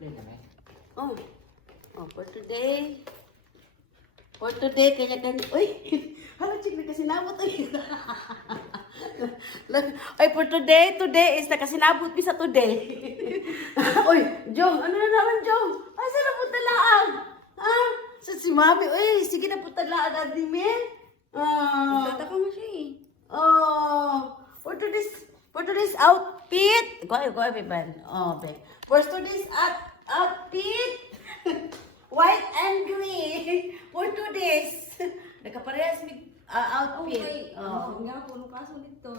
Oh. Oh, for today, kanya-kanya, uy, hala, chik, nakasinabot, uy. Uy, for today is nakasinabot mi sa today. Uy, Jong, ano na naman, Jong? Asa na po talaan? Ha? Sa si Mami, uy, sige na po talaan, Adi Min. Tataka mo siya eh. Oh, for today's outfit, go, Beban. Oh, be. For today's outfit, white and green. For today's, nakaparehas mi outfit. Okay. Nga po, nung kaso nito.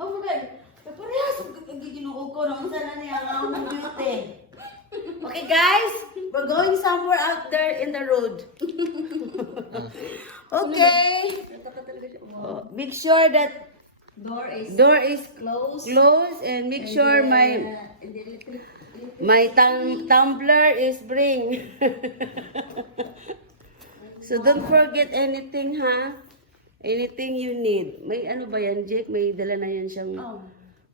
Oh my God. Parehas giginuog ko nung sana niya ang beauty. Okay guys, we're going somewhere out there in the road. Okay. Make sure that door is closed and make sure my tumbler is bring. So don't forget anything, ha? Anything you need. May ano ba yan, Jake? May dala na yan siyang...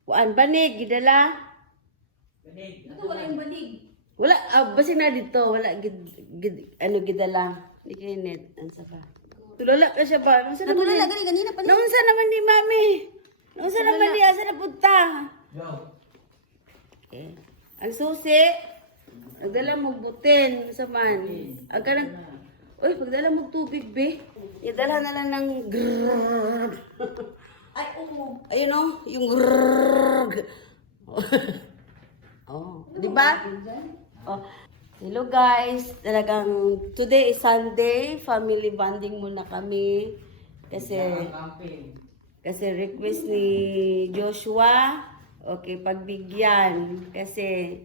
Kuan, banig, gidala? Ito wala yung banig. Wala, basi na dito. Wala, gidala. Hindi kayo need. Ansa ba? Tulala ka siya ba? Nung Natulala, ganina pa. Naunsa naman ni Mami? Naunsa naman niya? Asa na punta? Okay. Ang susi, nagdala mo butin sa man. Agka nag... Uy, pagdala mo tubig, be. Idala na lang ng grrrr. Ay, ayun o, yung grrrr. Oh, di ba? Oh. Hello guys, talagang today is Sunday, family bonding muna kami. Kasi request ni Joshua, okay, pagbigyan. Kasi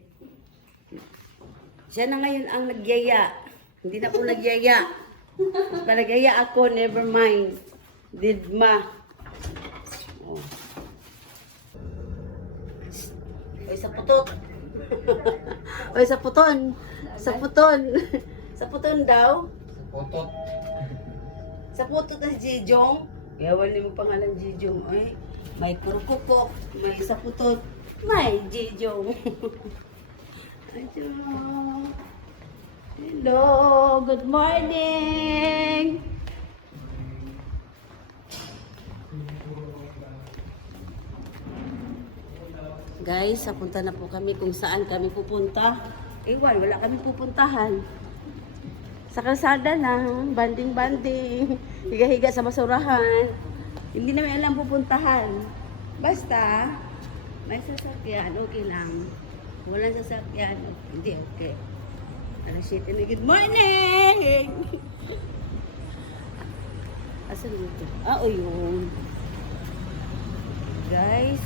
siya na ngayon ang nagyaya. Hindi na ako nagyaya. Palagaya ako, never mind. Didma. Oh. Oy, sa putot. Oy, sa puton. Sa puton. Sa puton daw. Sa putot na si Jijong. Yawan mo pangalan Jijong. Oy, may kurukupok. May sa putot. May Jijong. Hello. Hello, good morning. Guys, napunta na po kami kung saan kami pupunta. Ewan, wala kami pupuntahan. Sa kalsada lang, banding-banding, higa-higa sa basurahan. Hindi namin alam pupuntahan. Basta, may sasakyan, okay lang. Walang sasakyan, hindi okay. Shit, good morning! Asan dito? O yun. Guys.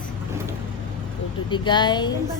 Ito di guys.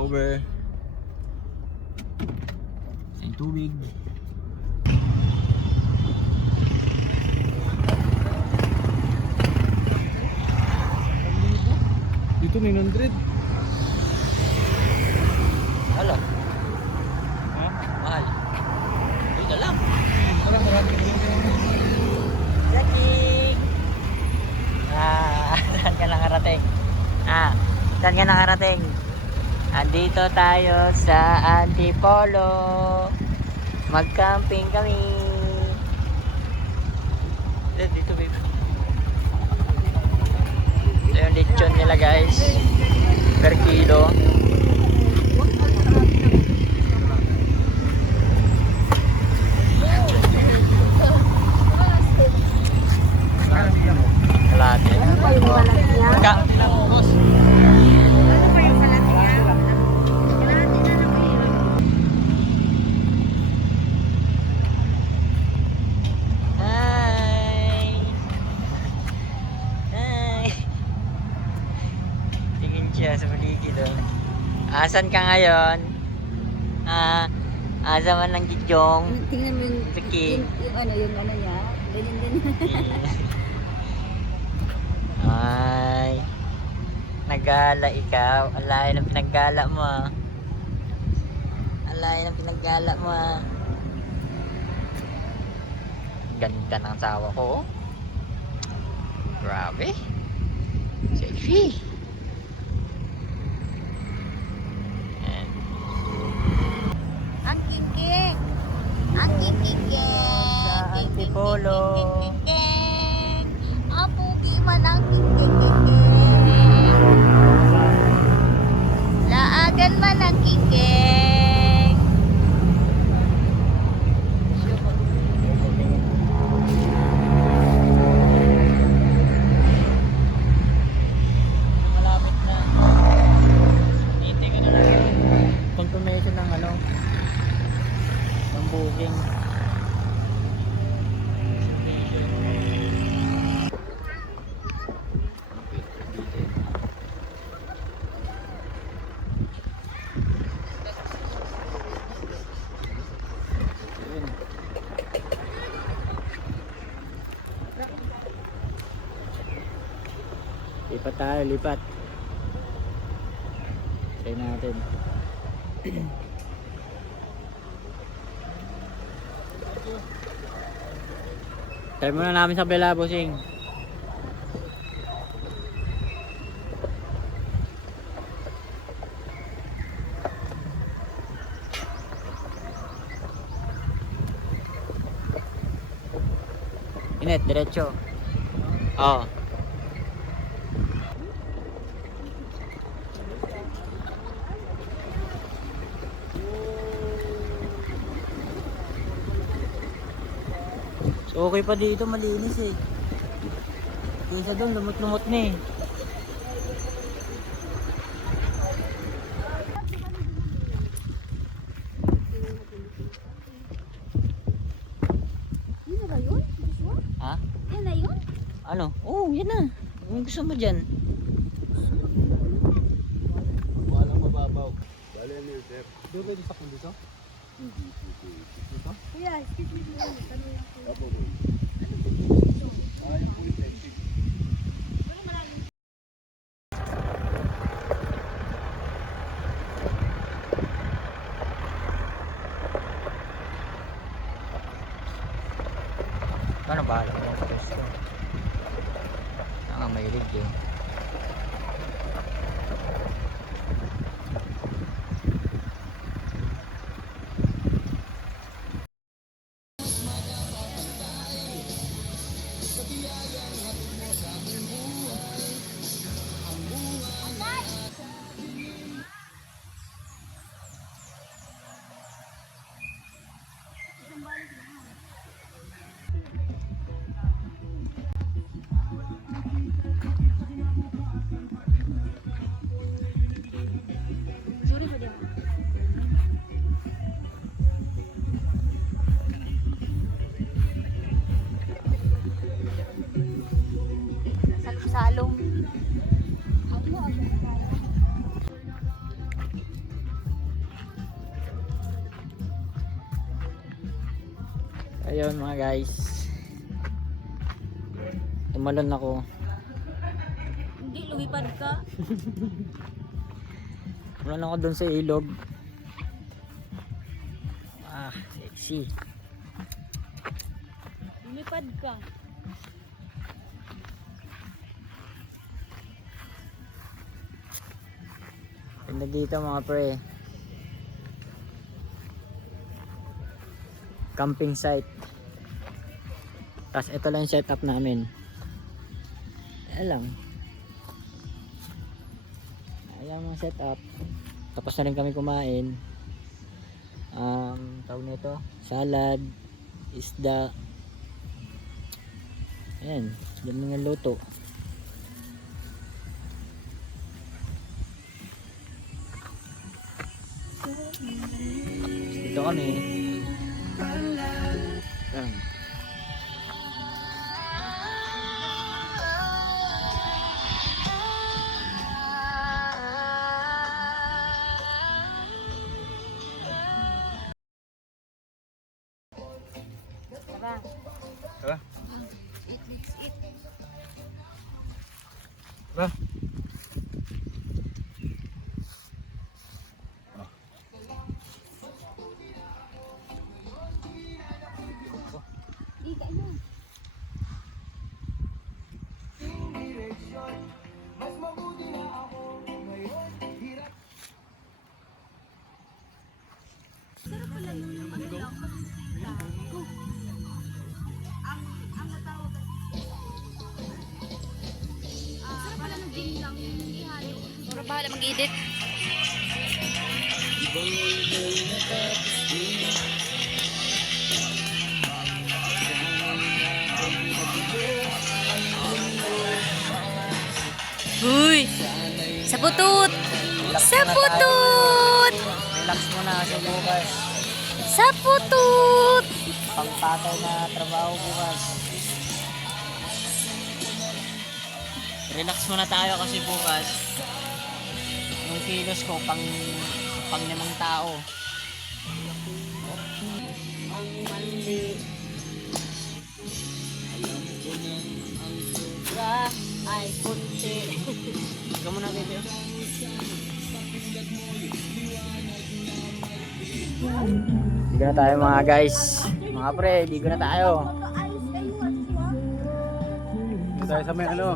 Over. Sa tubig. Dito 900. Hala. Ha? Mahal. Dito lang. Lucky. Saan ka nakarating? Saan ka nakarating? Andito tayo sa Antipolo. Mag-camping kami. Dito babe. Ito yung lechon nila guys. per kilo. Kalate. Ano pa yung balat niya? Ka Hi! Hi! Tingin siya sa paligid doon. Asan ka ngayon? Asa man ng gidyong? Tingnan mo yung, Sige. yung ano niya. Ganyan din. Ay, nagala ikaw. Ang layo ng pinaggala mo ah. Ang layo ng pinaggala mo ah. Ganda ng asawa ko. Oh. Grabe. Sexy. Yan. Ang kikik. Ang kikik. Sa Antipolo. Ang pugi man ang kikik. Laagan man ang kikik. Malapit na. Hintay ko na lang yung confirmation ng ano, ng booking. Lipat tayo, lipat. Try natin. Try muna namin sa Bela, bossing. Inet, diretso. Oo. So, okay pa dito, malinis eh. Kaysa doon, lumot-lumot na eh. Yun na ba yun? Joshua? Ha? Yan na yun? Ano? Oo, yan na. Anong gusto mo dyan? Walang mababaw. Bale ano yun, sir? Doon pwede sa kundi to? Kuya, excuse me. Ano yan? Apo mo. Ay, po yung testing. Ano ba? Alam mo sa gusto. May rig eh. Sorry pa din. Salong. Ayun mga guys. Tumalon ako. Hindi, lumipad ka. Tumalon ako dun sa ilog. Ah, sexy. Lumipad ka. Ganda dito mga pre. Camping site. Tapos ito lang yung setup namin. Ayan lang. Ayan mga setup. Tapos na rin kami kumain. Tawag nito, salad, isda. Ayan, dyan mga luto. Dito kami. Ayan. Tara. Tara. Para bahala mag-edit. Huy! Sa putut! Sa putut! Relax muna kasi bukas. Sa putut! Pangpatay na trabaho bukas. Relax muna tayo kasi bukas. Yung kilos ko pang limang tao. Ang mali. Alam ko nang ang sobra ay puti. Ikaw muna, baby. Ligo na tayo mga guys. Mga pre, ligo na tayo. Dito tayo sa may ano,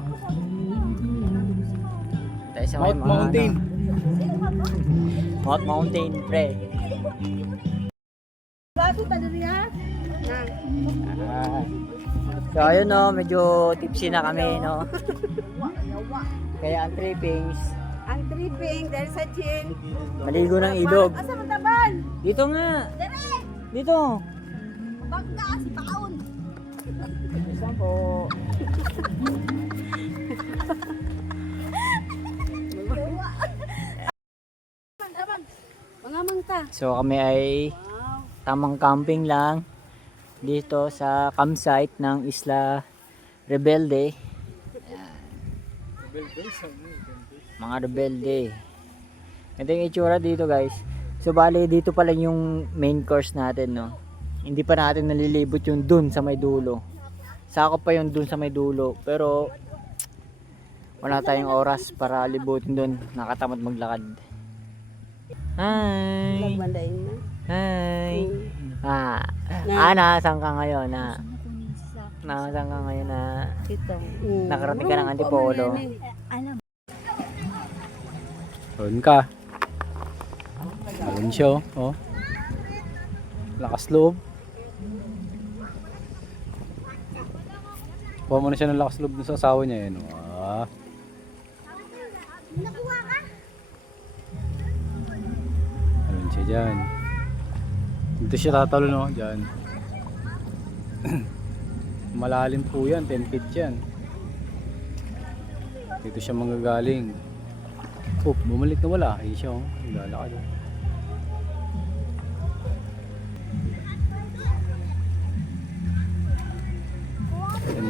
Tayo sa may Mount mga Mountain. Mount Mountain, pre. Bago taliriya. Ah. So ayun no, medyo tipsy na kami no. Kaya ang trippings, Ang tripping dahil sa chin. maligo ng ilog. Asa mo taban? Dito nga. Dito. Bangka si Paon. Isa po. Mga mangta. So kami ay Wow. tamang camping lang dito sa campsite ng Isla Rebelde. Ayan. Mga rebelde. Ito yung itsura dito guys. So bali dito pa lang yung main course natin no. Hindi pa natin nalilibot yung dun sa may dulo. Sakop pa yung dun sa may dulo. Pero wala tayong oras para libutin dun. Nakatamad maglakad. Hi! Nagbandain na. Hi! Ah, Na. nasaan ka ngayon na? Nasaan ka ngayon na? Ito. Nakarating ka ng Antipolo. Alam. Doon ka. Doon siya, oh. Lakas loob. Kuha mo na siya ng lakas loob dun sa asawa niya, yun. Ah. Ayun siya dyan. Dito siya tatalo, no? Dyan. Malalim po yan, 10 feet yan. Dito siya manggagaling. Oh, bumalik na wala. Ayun siya, oh. Lalakad, oh.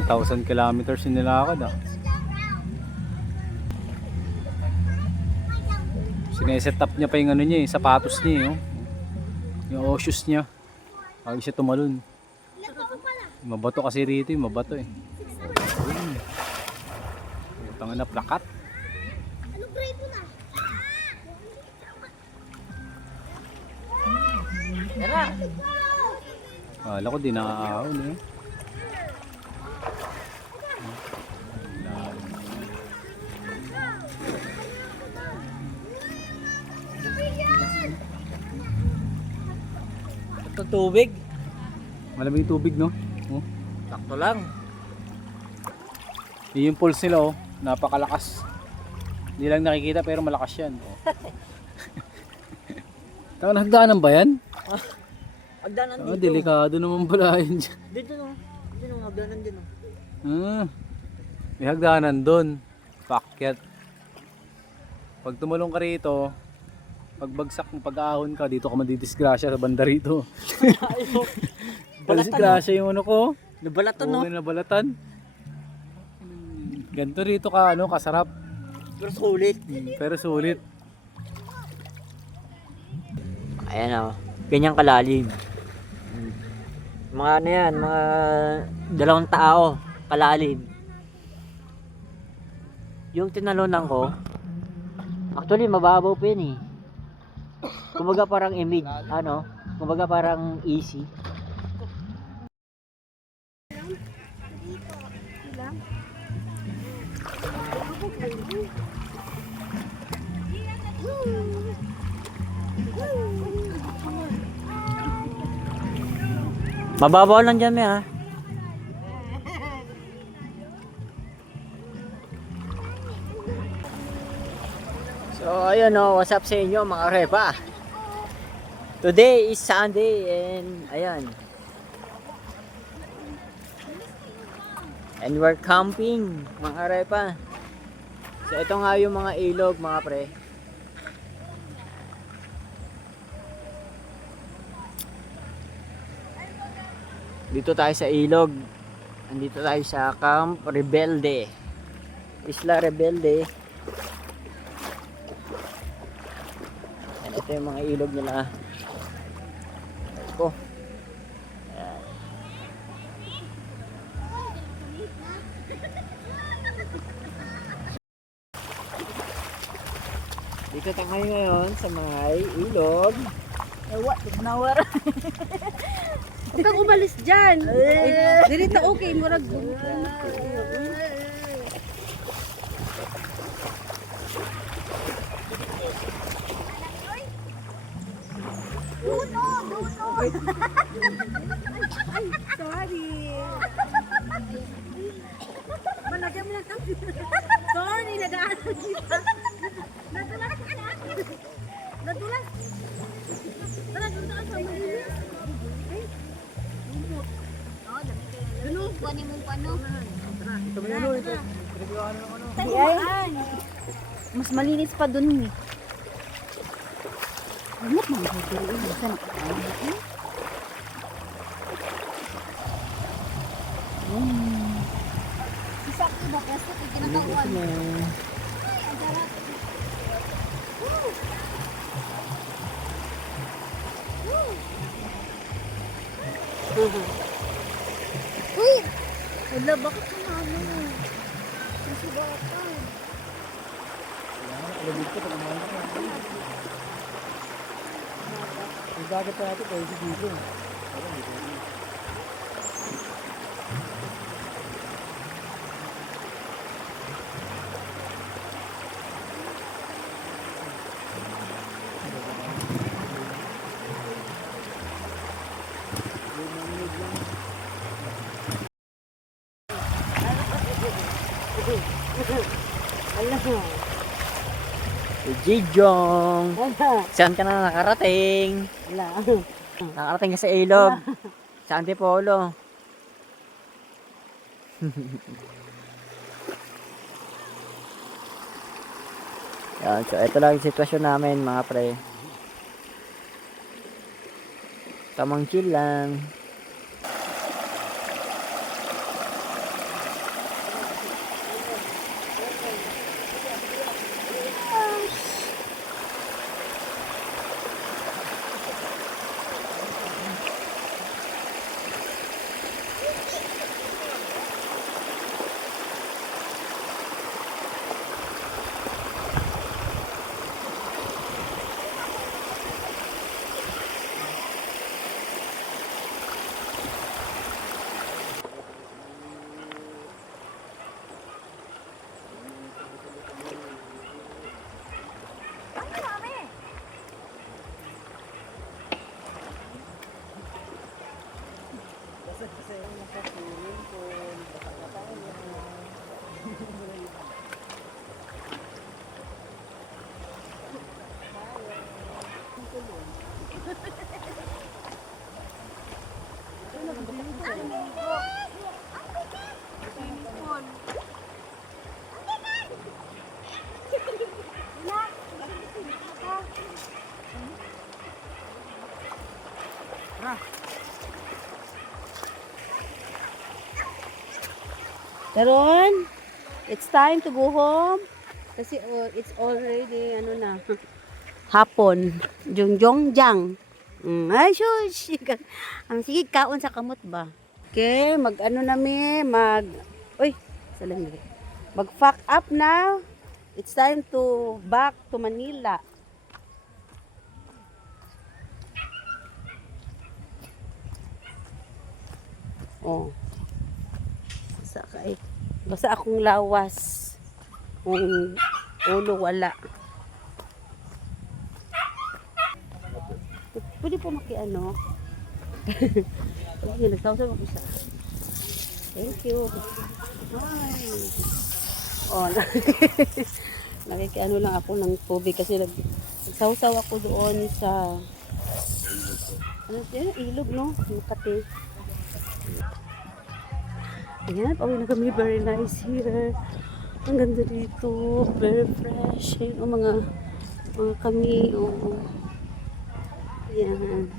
Thousand kilometers yung nilakad, ah. Sineset up niya pa yung ano niya, sapatos niya, oh. Yung shoes niya. Bago siya tumalon. Mabato kasi rito, mabato eh. Tangan na plakat. Tara! Kala ko di nakakaon eh. Ito tubig. Malamig yung tubig, no? Oh. Sakto lang. Yun yung pulse nila, oh. Napakalakas. Hindi lang nakikita pero malakas yan. Oh. Taka nagdaanan ba yan? Hagdanan Oh, delikado naman pala yun dyan. Dito no. Dito no, hagdanan din no. May hagdanan doon. Pakyat. Pag tumalong ka rito, pagbagsak mo, pag-ahon ka, dito ka madidisgrasya sa banda rito. Disgrasya yung ano ko. Nabalatan no. Oo, nabalatan. Ganito rito ka, ano, kasarap. Pero sulit. Pero sulit. Ayan o. Ganyang kalalim. Mga ano yan, mga 2 tao kalalim. Yung tinalunan ko, actually mababaw pa yun eh. Kumbaga parang kumbaga parang easy. Mababaw lang dyan ha. So ayun o, what's up sa inyo mga repa. Today is Sunday and ayan. And we're camping mga repa. So ito nga yung mga ilog mga pre. Dito tayo sa ilog. Andito tayo sa Camp Rebelde. Isla Rebelde. And ito yung mga ilog nila. Ito. Ayan. Dito tayo ngayon sa mga ilog. Ewa, ignawar. Huwag kang umalis dyan. Dirita okay, murag. Ay, sorry. Malagyan mo lang tayo. Sorry, nag-aaral kita. Nadulas ka na. Nadulas. Tara, doon tayo sa malinis. Kunin mo pano. Ay, mas malinis pa dun eh. Anak mga hotel eh. Saan ako? Isa ko ba pwesto kay kinakawan. Uy! Wala, bakit kumano? Nasugatan. Ang dagat natin kayo si dito. Jijong! Saan ka na nakarating? Wala. Nakarating ka sa ilog. Sa Antipolo. Yan, so ito lang yung sitwasyon namin mga pre. Tamang chill lang. Karon, it's time to go home. Kasi it's already, ano na, hapon. Jong-jong-jang. Ay, shush! Sige, kaon sa kamot ba? Okay, mag-ano nami, uy, salamig. Mag-fuck up na. It's time to back to Manila. Oh. Basta akong lawas. Kung ulo wala. Pwede po makiano. Okay, nagsaw-saw ako sa. Thank you. Hi. Oh, nakikiano lang ako ng tubig kasi nagsaw-saw ako doon sa ano yun, ilog no? Makati. Ayan, pauwi na kami. Very nice here. Ang ganda dito. Very fresh. Ayun, mga kami. Oh. Ayan.